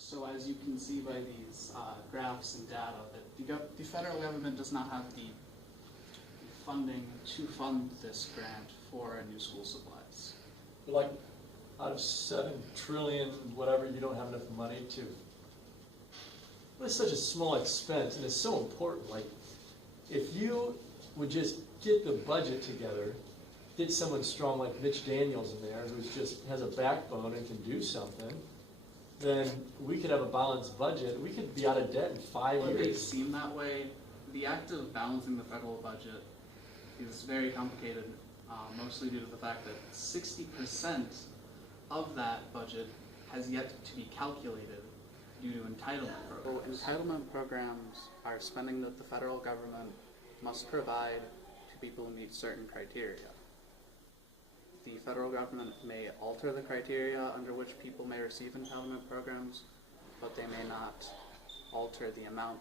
So as you can see by these graphs and data, that the federal government does not have the funding to fund this grant for new school supplies. Like, out of 7 trillion, whatever, you don't have enough money to. It's such a small expense, and it's so important. Like, if you would just get the budget together, get someone strong like Mitch Daniels in there, who just has a backbone and can do something, then we could have a balanced budget. We could be out of debt in 5 years. Well, it may seem that way. The act of balancing the federal budget is very complicated, mostly due to the fact that 60% of that budget has yet to be calculated due to entitlement programs. So entitlement programs are spending that the federal government must provide to people who meet certain criteria. The federal government may alter the criteria under which people may receive entitlement programs, but they may not alter the amount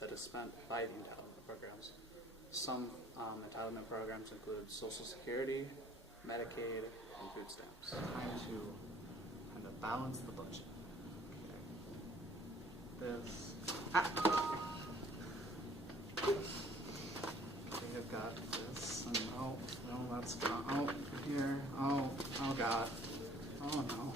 that is spent by the entitlement programs. Some entitlement programs include Social Security, Medicaid, and food stamps. Trying to kind of balance the budget. Okay. Okay, I've got this, and oh, that's gone. Oh, here. Oh God. Oh no.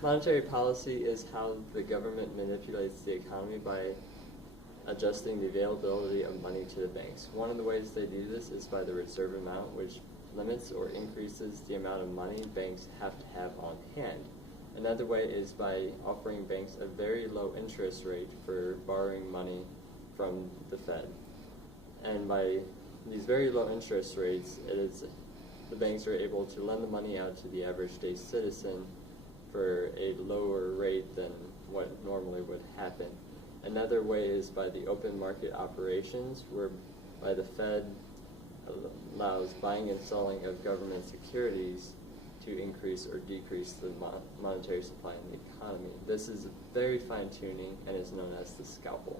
Monetary policy is how the government manipulates the economy by adjusting the availability of money to the banks. One of the ways they do this is by the reserve amount, which limits or increases the amount of money banks have to have on hand. Another way is by offering banks a very low interest rate for borrowing money from the Fed. And by these very low interest rates, the banks are able to lend the money out to the average day citizen for a lower rate than what normally would happen. Another way is by the open market operations, whereby the Fed allows buying and selling of government securities to increase or decrease the monetary supply in the economy. This is very fine-tuning and is known as the scalpel.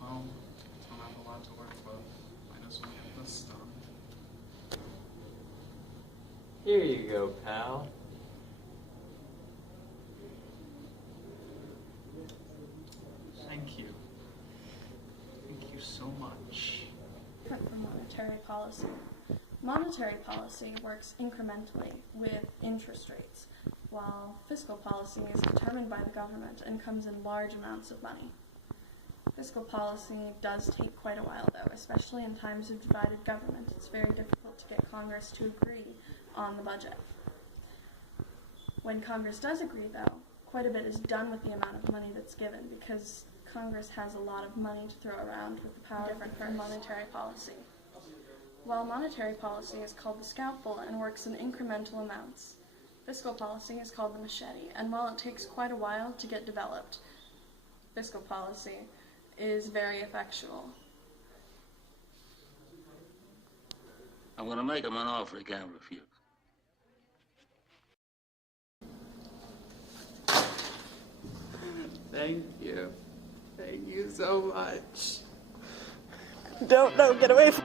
Well, I don't have a lot to work with. I just want to get this done. Here you go, pal. Thank you. Thank you so much. Different from monetary policy. Monetary policy works incrementally with interest rates, while fiscal policy is determined by the government and comes in large amounts of money. Fiscal policy does take quite a while, though, especially in times of divided government. It's very difficult to get Congress to agree on the budget. When Congress does agree, though, quite a bit is done with the amount of money that's given, because Congress has a lot of money to throw around with the power different from monetary policy. While monetary policy is called the scalpel and works in incremental amounts, fiscal policy is called the machete, and while it takes quite a while to get developed, fiscal policy is very effectual. I'm going to make him an offer he can't refuse. Thank you. Thank you so much. Don't get away from